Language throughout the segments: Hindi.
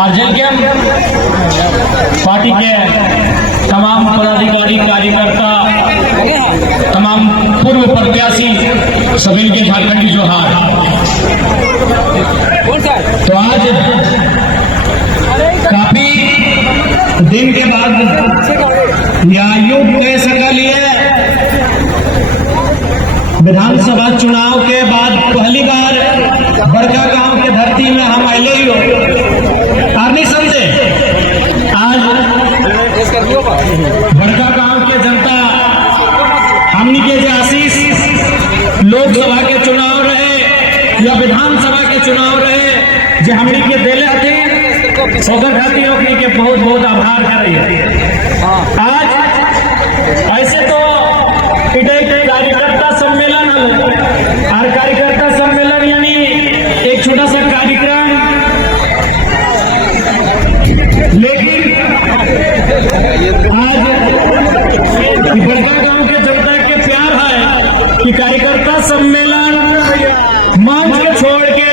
और जिनके पार्टी के तमाम पदाधिकारी कार्यकर्ता, तमाम पूर्व प्रत्याशी सभी के झारखंडी जोहार। तो आज काफी दिन के बाद यह आयोग फैसला कर लिया। विधानसभा चुनाव के बाद पहली बार बड़का गांव के धरती में हम आए ही हो नहीं समझे। आज बड़का गांव के जनता हमनी के जो आशीष लोकसभा के चुनाव रहे या विधानसभा के चुनाव रहे जो हमनी के दिले थे ओकर खातिर ओकनी के बहुत बहुत आभार करे। आज ऐसे तो कार्यकर्ता सम्मेलन और कार्यकर्ता सम्मेलन यानी एक छोटा सा कार्यक्रम, लेकिन आज बड़का गांव के जनता के प्यार है कि कार्यकर्ता सम्मेलन मंच के छोड़ के,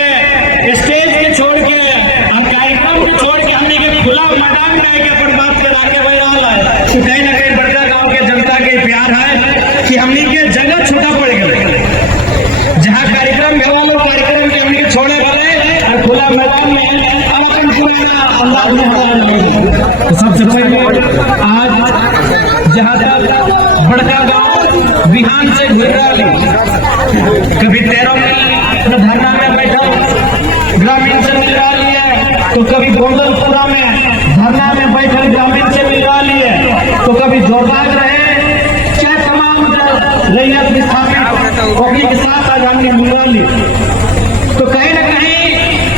स्टेज के छोड़ के और कार्यक्रम को छोड़ के हमने के खुला मैदान में के अपन बात के लाके भाई रहा है। तो कहीं ना कहीं बड़का गांव के जनता के प्यार है कि हमने के जगह छोटा पड़ गए, जहाँ कार्यक्रम गवा लोग कार्यक्रम के हमने छोड़े गए और खुला मैदान में अब अपन पूरा अंदाज में। तो सबसे पहले आज जहाँ तक बड़का गांव बिहान से गुजरा, कभी 13 में धरना में बैठा ग्रामीण से मिलवा लिए, तो कभी गोंदलपुरा में धरना में बैठे ग्रामीण से मिलवा लिए, तो कभी जोरदार रहे क्या तमाम रैयत विस्थापित कॉपी के साथ आज हमने मिलवा ली। तो कहीं ना कहीं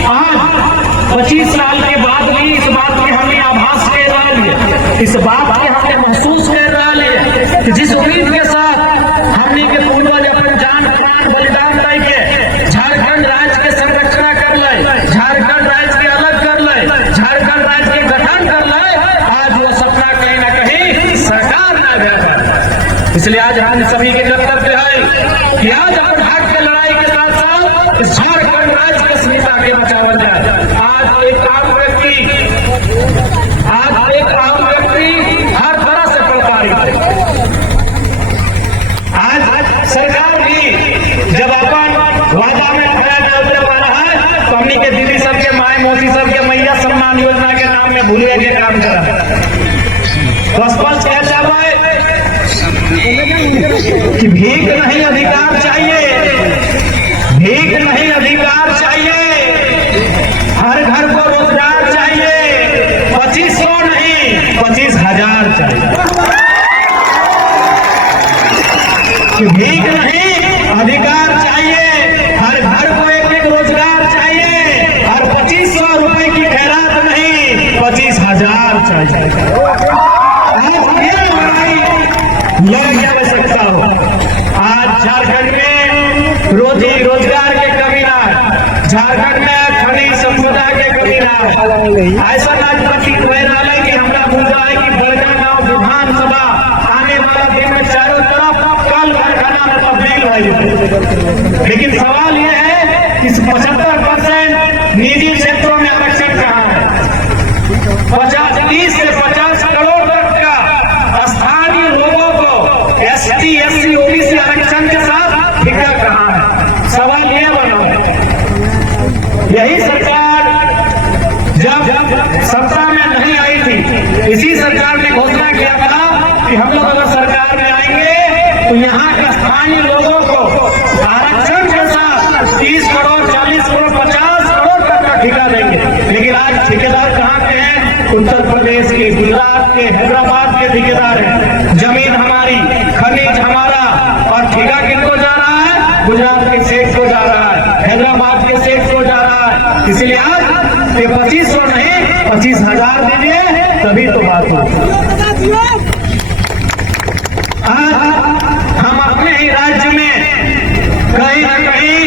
आज 25 साल के बाद भी इस बात के हमने आभास कर रहा है, इस बात के हमने महसूस कर रहा है कि जिस उम्मीद के साथ हमने के पूर्वज अपन जान प्राण बलिदान करके झारखंड राज्य के संरचना कर ले, झारखंड राज्य के अलग कर ले, झारखंड राज्य के गठन कर ले, आज वो सपना कहीं ना कहीं सरकार ना गया। इसलिए आज हम सभी के कर्तव्य है कि आज अपन हक की लड़ाई के साथ साथ इस झारखंड राज्य की अस्मिता के बचाव जाए। आज एक आम व्यक्ति हर तरह से प्रताड़ित है। आज सरकार भी जब अपन वादा में खड़ा कर पा रहा है तो हमनी के दीदी सबके माए मौसी सबके मैया सम्मान योजना के नाम में भूले के काम कर रहा है। तो स्पष्ट कह जाता है कि भीख नहीं अधिकार चाहिए, भीख नहीं अधिकार चाहिए, हर घर को रोजगार चाहिए, 2500 नहीं 25,000 चाहिए। भीख नहीं अधिकार चाहिए, हर घर को एक रोजगार चाहिए और 2500 रुपए की खैरात नहीं 25,000 चाहिए। यह आवश्यकता हो। आज झारखंड में रोजी रोजगार के कमी ना, झारखंड में खनिज संपदा के कमी ना, ऐसा आज प्रतीत हो रहा है कि हमरा पूजा है कि बड़का गांव विधानसभा आने वाला दिन में चारों तरफ कल कारखाना में तब्दील होगी। लेकिन सवाल यह है कि 75% निजी क्षेत्रों में आरक्षण कहाँ है? 30 से 50 करोड़ तक का स्थानीय लोगों को ST SC OBC आरक्षण के साथ ठिका कहाँ है? सवाल यह बना। यही सरकार जब सत्ता में नहीं आई थी, इसी सरकार ने घोषणा किया था कि हम लोग अगर सरकार में आएंगे तो यहाँ के स्थानीय लोगों को आरक्षण के साथ 30 करोड़ 40 करोड़ 50 करोड़ तक का ठेका देंगे। लेकिन आज ठेकेदार कहाँ के हैं? उत्तर प्रदेश के, गुजरात के, हैदराबाद के ठेकेदार हैं। जमीन हमारी, खनिज हमारा और ठेका किनको जा रहा है? गुजरात के सेठ को जा रहा है, हैदराबाद के सेठ को जा रहा है। इसलिए आज 2500 नहीं 25,000 दीजिए तभी तो बात हो। आज हम अपने ही राज्य में कहीं ना कहीं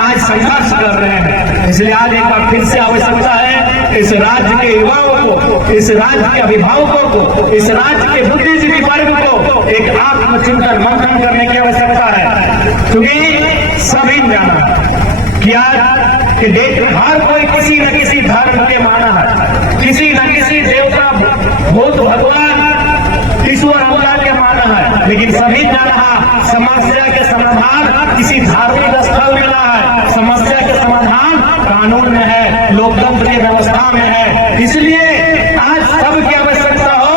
आज संघर्ष कर रहे हैं। इसलिए आज एक बार फिर से आवश्यकता है इस राज्य के युवाओं को, इस राज्य के अभिभावकों को, इस राज्य के बुद्धिजीवी वर्ग को एक आत्मचिंतन मंथन करने की आवश्यकता है। क्योंकि सभी जाना कि आज के डेट में हर कोई किसी न किसी धर्म के माना है, भूत भगवान ईश्वर अवतार के माना है, लेकिन सभी जाना समस्या के समाधान किसी धार्मिक स्थल में ना है, समस्या के समाधान कानून में है, लोकतंत्र की व्यवस्था में है। इसलिए आज सबकी आवश्यकता हो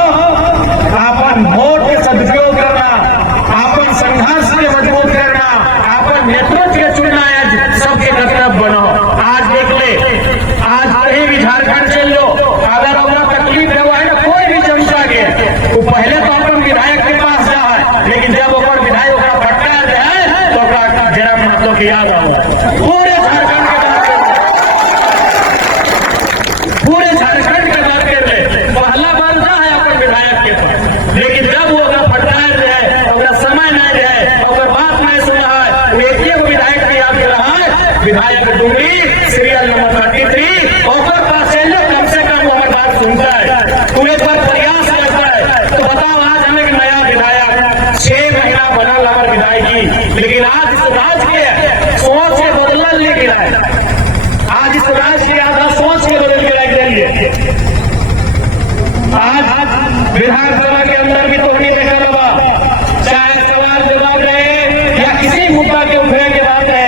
अपन वोट के सदुपयोग करना, अपन संघर्ष के मजबूत करना, अपन नेतृत्व के चुनना है, सबके कर्तव्य बनो। आज देख ले, आज कहीं भी झारखंड चल लो, अगर अपना तकलीफ हुआ है ना कोई भी जनता के, वो पहले तो अपन विधायक के पास जाए, लेकिन जब ओकर विधायक का फटका जाए तो जरा महत्व की याद आओ। पूरे झारखंड के बात कर ले, पहला बनता है अपन विधायक के पास, लेकिन जब वो फटका जाए, अगर समय नहीं जाए, अगर बात नहीं सुना है, एक विधायक की याद कर रहा है, विधायक डुमरी सीरियल नंबर 33, और पास से कम हमारी बात सुनता है, पूरे पर प्रयास करता है। तो बताओ आज हमें नया विधायक 6 महीना बना हमारे विधायक, लेकिन आज इस राज के सोच से बदलना ले गिरा है, आज इस राज के आधा सोच के बदल गिरा के आज विधानसभा के अंदर भी तो नहीं देखा बाबा, चाहे सवाल जवाब रहे या किसी मुद्दा के उठने के बाद है,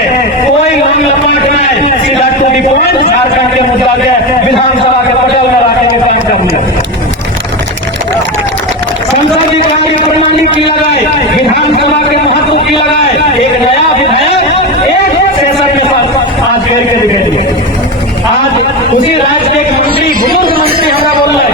कोई हम लपाट में सीधा टू दी पॉइंट झारखंड के मुद्दा के विधानसभा के पटल में रखने के काम करने संसद की कार्य प्रणाली की लगाए, विधानसभा के महत्व की लगाए, एक नया विधायक एक सेशन में आज घेर के दिखेंगे। आज उसी राज्य के मंत्री बुजुर्ग मंत्री हमारा बोल रहे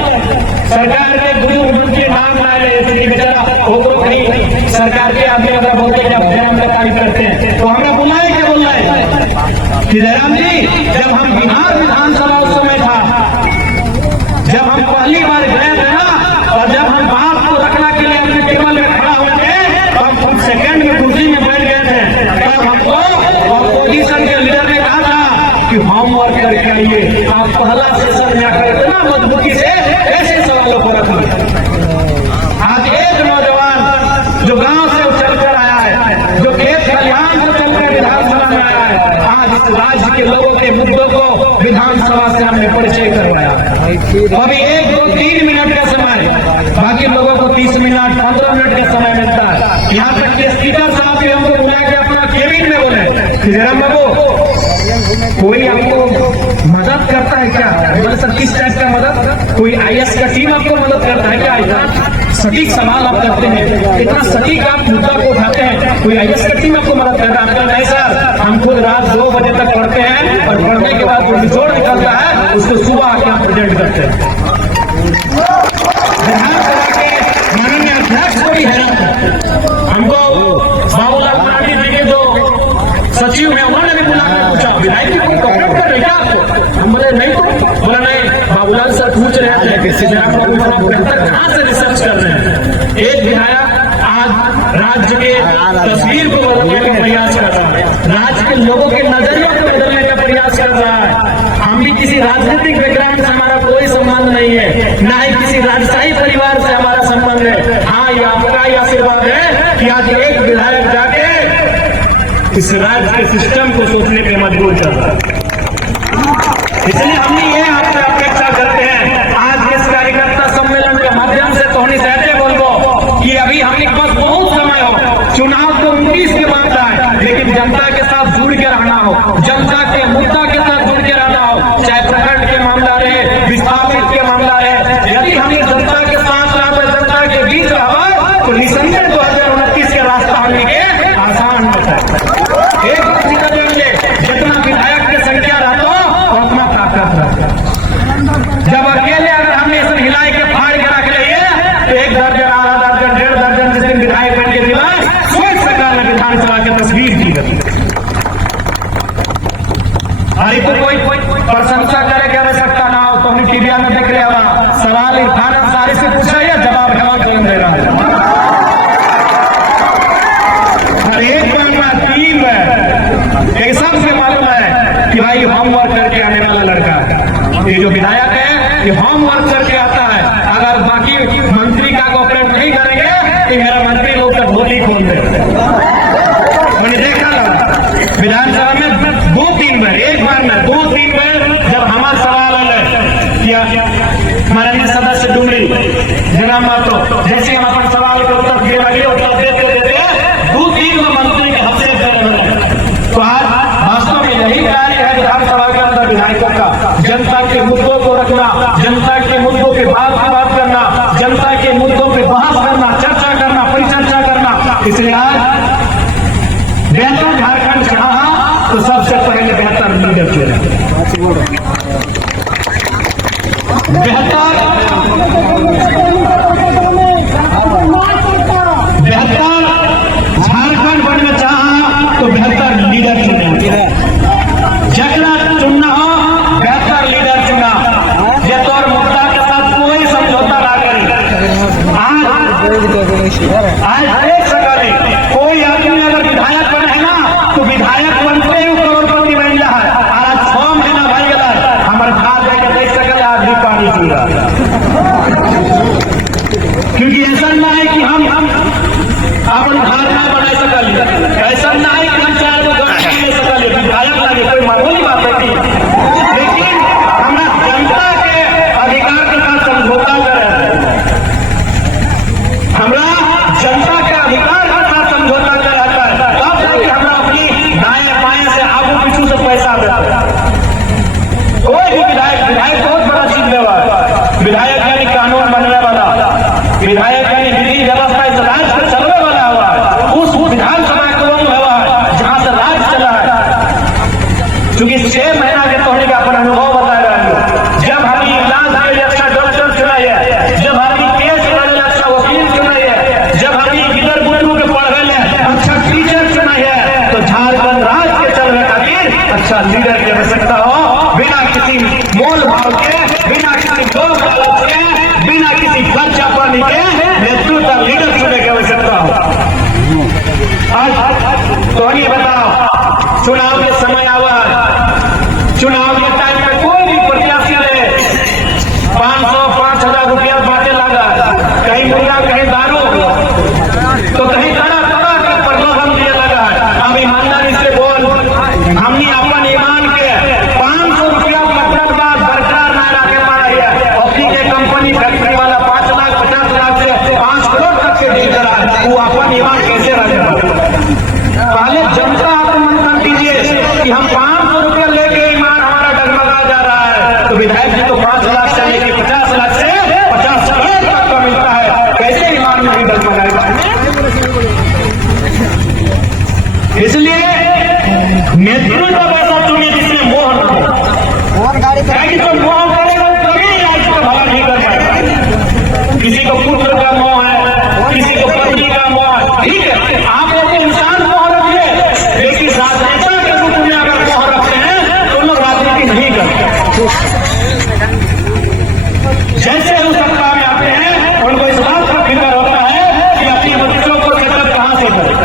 सरकार के बुजुर्ग के नाम ला रहे बेचारा वो तो कहीं सरकार के आदमी अगर बोलते हैं जयराम का कार्य करते हैं तो हमें बुलाए क्या बोल रहे हैं कि जयराम जी जब हम बिहार विधानसभा उस समय था, जब हम पहली बार गए थे ना, और जब हम बात को रखना के लिए अपने टेबल में खड़ा होते तो हम सेकंड में कुर्सी में बैठ गए थे, तब हमको अपोजिशन के लीडर ने कहा था कि होमवर्क करके आइए, आप पहला सेशन में आकर इतना मजबूती से ऐसे सवालों को रखिए। आज एक नौजवान जो गांव से उछल कर आया है, जो खेत खलिहान से चलकर विधानसभा में आया है, आज इस राज्य के लोगों के मुद्दों को विधानसभा से हमने परिचय करवाया। अभी 1, 2, 3 मिनट का समय, बाकी लोगों को 30 मिनट 15 मिनट का समय मिलता है। यहाँ तक के स्पीकर साहब भी हमको बुला के अपना केबिन में बोले जयराम बाबू कोई आपको मदद करता है क्या, मतलब सर किस टाइप का मदद, कोई आईएएस का टीम आपको मदद करता है क्या, इतना सटीक सवाल आप करते हैं, इतना सटीक आप मुद्दा को उठाते हैं, कोई आईएएस का टीम आपको मदद करता है? आपका नहीं सर, हम खुद रात 2 बजे तक पढ़ते हैं और पढ़ने के बाद जो निचोड़ निकलता है उसको सुबह आके आप प्रेजेंट करते हैं। विधानसभा के माननीय अध्यक्ष को भी हैरान था, हमको बाबूलाल मराठी जी के जो सचिव है उन्होंने भी बुलाकर पूछा विधायक को कॉपरेट कर रहे क्या आपको, हम बोले नहीं, तो बोला नहीं, बाबूलाल सर पूछ रहे थे कहाँ से रिसर्च कर रहे हैं। एक विधायक आज राज्य के तस्वीर को बदलने का प्रयास कर रहा है, राज्य के लोगों के नजरियों को बदलने का प्रयास कर रहा है। हम भी किसी राजनीतिक बैकग्राउंड से हमारा कोई संबंध नहीं है, ना ही किसी राजशाही परिवार से हमारा संबंध है। हाँ, ये आपका ही आशीर्वाद है कि आज एक विधायक जाके इस राज्य के सिस्टम को सोचने पे मजबूर कर रहा है। इसलिए हम ये आपसे अपेक्षा करते हैं आज इस कार्यकर्ता सम्मेलन के माध्यम से तो सहते बोलो कि अभी हमने पास बहुत समय हो, चुनाव तो 19 के बाद है, लेकिन जनता के साथ जुड़ के रहना हो, जनता के मुद्दा के साथ जुड़ के रहना हो, चाहे प्रखंड के मामला रहे, विस्थापित के मामला रहे। यदि हम जनता के साथ रहा, जनता के बीच रहा तो निसंदेह 2029 के रास्ता हमने के आसान होता है। एक जितना विधायक की संख्या रहता हो उतना ताकत रहता। जब अकेले अगर हमने इसे हिलाए के फाड़ के रख लिए तो 1 दर्जन, आधा दर्जन, 1.5 दर्जन जिस दिन विधायक बन के दिला सोच सका न विधानसभा की तस्वीर की गई। अरे तो कोई प्रशंसा करे की आवश्यकता ना हो तो हमने टीवी में देख लिया होगा, सवाल इरफान अंसारी से पूछा या जवाब कौन दे रहा है। एक बनना टीम है, सबसे मालूम है कि भाई होमवर्क करके आने वाला लड़का है, ये जो विधायक है ये होमवर्क करके आता है। अगर बाकी मंत्री का कोऑपरेट नहीं करेंगे तो मेरा मंत्री लोग तक धोती खोल दे। मैंने देखा ना विधानसभा में 2-3 बार, एक बार में 2-3 बार जब हमारा सवाल है कि माननीय सदस्य डुमरी जना मात्र जैसे हम अपन सवाल के उत्तर दे लगे उत्तर देते देते 2-3 मंत्री के हंसे गए। तो आज वास्तव में यही कार्य है विधानसभा के अंदर विधायकों का, जनता के मुद्दों को रखना, जनता के मुद्दों के बात करना, जनता के मुद्दों पे बहस करना, चर्चा करना, परिचर्चा करना। इसलिए आज बेहतर झारखंड चाहा तो सबसे पहले बेहतर लीडर चुने, बेहतर झारखंड बनना चाहा तो बेहतर लीडर चुने, जगह चुनना हो बेहतर लीडर चुना। ये तो और मुद्दा के साथ कोई समझौता ना करे। आज देख सके कोई आदमी अगर विधायक बने है ना तो विधायक बनते ही करोड़पति बन जा है। आज 6 महीना भाई गला हमारे भाग जाके देख सके आज भी पानी पी रहा, क्योंकि ऐसा ना है कि हम अपन भावना बना सकल, ऐसा ना है कि हम 4 गो ले सकल विधायक लगे, कोई मामूली बात है। लेकिन हमारा जनता के अधिकार के साथ समझौता करे, हमरा जनता के अधिकार के साथ समझौता कराता है, तब जाके हमरा अपनी दाएं बाएं से आगू पीछू से पैसा देता है। कोई भी विधायक बहुत बड़ा चीज देवा है। विधायक यानी कानून बनने वाला, विधायक यानी विधि व्यवस्था इस राज्य से चलने वाला हुआ है, उस विधानसभा को हुआ है जहां से राज्य चला है। क्योंकि 6 महीना के तोहने का अपना अनुभव बता रहा है। जब हम इलाज के लिए अच्छा डॉक्टर चुनाई है, जब हम केस लड़ने अच्छा वकील चुनाई है, जब हम गिदर बुद्धू के पढ़े ले अच्छा टीचर चुनाई है, तो झारखंड राज्य के चलने खातिर अच्छा लीडर की आवश्यकता हो। बिना किसी मोल भाव के, बिना किसी जोर लालच के, बिना किसी खर्चा पानी के नेतृत्व लीडर चुनने की आवश्यकता हो। आज तो ये बताओ, चुनाव के समय आवा, चुनाव के टाइम में कोई भी प्रत्याशी ले 500-5,000 रुपया बांटे लगा, कहीं मुर्गा कहीं दारू तो कहीं तरह के प्रलोभन दिए लगा। अब ईमानदारी से बोल, हमने अपन ईमान के 500 रुपया मतलब बात बरकरार ना रखे पाए है। अपनी के कंपनी फैक्ट्री वाला 5 लाख 50 लाख से 5 करोड़ तक के डील करा, वो अपन ईमान कैसे रहेगा? पहले जनता आत्ममंथन कीजिए कि हम 500 रुपया लेके ईमान हमारा डगमगा जा रहा है, तो विधायक जी तो 5 लाख से लेके 50 लाख से 50 करोड़ तक का मिलता है, कैसे ईमान नहीं डगमगाएगा? इसलिए नेतृत्व ऐसा चुनिए जिसमें मोह न हो। कि तो मोह करेगा तभी राज्य का भला नहीं कर पाएगा। किसी को पुत्र का मोह है, किसी को पत्नी का मोह है, ठीक है, आप लोग इंसान मोह रखिए, लेकिन राजनेता के रूप में अगर मोह रखते हैं तो लोग राजनीति नहीं करते। जैसे हम सत्ता में आते हैं उनको इस बात का फिक्र होता है कि अपने बच्चों को सेटअप कहां से करें।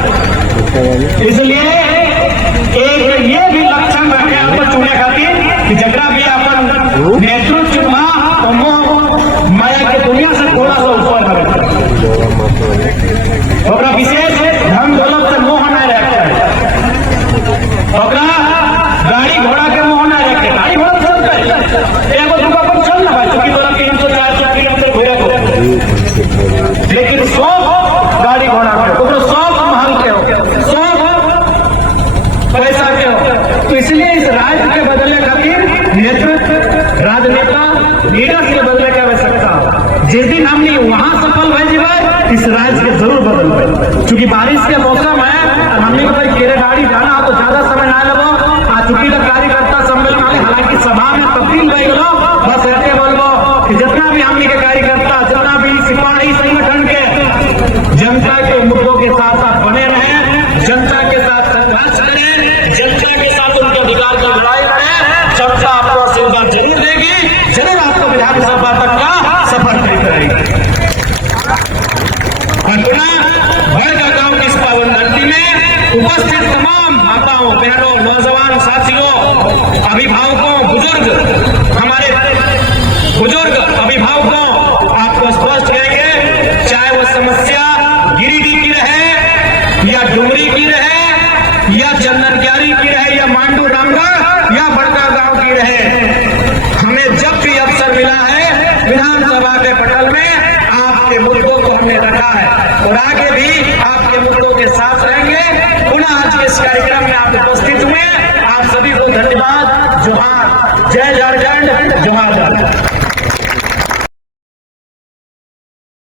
इसलिए एक ये भी लक्षण रखे आपको चुने खातिर कि जगह भी अपन नेतृत्व चुना तो मोह माया की दुनिया से थोड़ा सा ऊपर रहे, विशेष धन दौलत से मोह न रखे, गाड़ी घोड़ा के मोह न रखे। गाड़ी घोड़ा चलते एगो दुका पर चल ना भाई, चूंकि तोरा 300-400 किलोमीटर घूरे को, लेकिन 100 गाड़ी घोड़ा के, 100 महल के हो, 100 पैसा के हो। तो इसलिए इस राज्य के बदलने खातिर नेतृत्व, राजनेता, लीडर के बदलने की आवश्यकता। जिस दिन हमने वहां सफल भाई इस राज्य के जरूर बदल गए, क्योंकि बारिश के मौसम है। हमने बताया केरे गाड़ी जाना तो ज्यादा समय ना लगो। आज चूंकि कार्यकर्ता सम्मेलन में हालांकि सभा में तब्दील गई लो, बस ऐसे बोलो कि जितना भी हमने के कार्यकर्ता, जितना भी सिपाही संगठन के जनता के मुद्दों के साथ साथ बने रहे, जनता के साथ संघर्ष करें, जनता के साथ उनके अधिकार का लड़ाई करें। जनता आपको आशीर्वाद जरूर देगी, जरूर आपको विधानसभा तक का सफर तय करेगी। गांव की इस पावन धरती में उपस्थित तमाम माताओं, बहनों, नौजवान साथियों, अभिभावकों, हमारे बुजुर्ग अभिभावकों, आपको स्पष्ट कहेंगे, चाहे वो समस्या गिरिडीह की रहे या डुमरी की रहे या चंदनक्यारी की रहे या मांडू रामगढ़ या बड़का गांव की रहे, हमें जब भी अवसर मिला है विधानसभा के पटल में रखा है और आगे भी आपके मुद्दों के साथ रहेंगे। पुनः आज के इस कार्यक्रम में आप उपस्थित हुए, आप सभी को धन्यवाद। जोहार, जय झारखंड, जोहार।